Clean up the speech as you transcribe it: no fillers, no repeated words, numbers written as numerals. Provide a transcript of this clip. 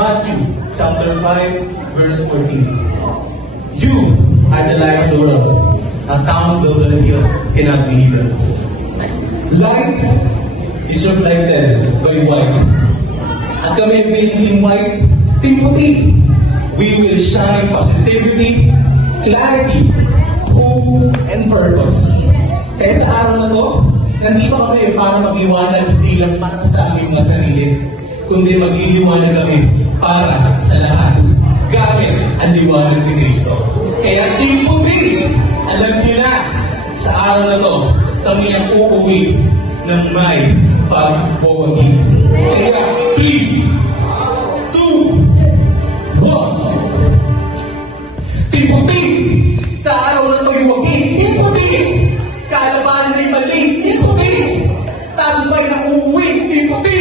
Matthew chapter 5, verse 14. You are the light of the world. A town built on a hill cannot be hidden. Light is reflected by white. At kami being in white, Timothy, we will shine positivity, clarity, hope, and purpose. Kaya sa araw na to, nandito kami para magliwanag hindi lang para sa aming mga sarili, kundi magliliwanag kami para sa lahat. Gamit ang liwanag ni Kristo. Kaya Timothy, alam niyo na, sa araw na to, kami ang uuwi ng may pagpawagi. Kaya 3, 2, 1. Timothy, sa araw na to iwagi. Timothy, kalabanan ay mali. Timothy, tambay na uuwi. Timothy,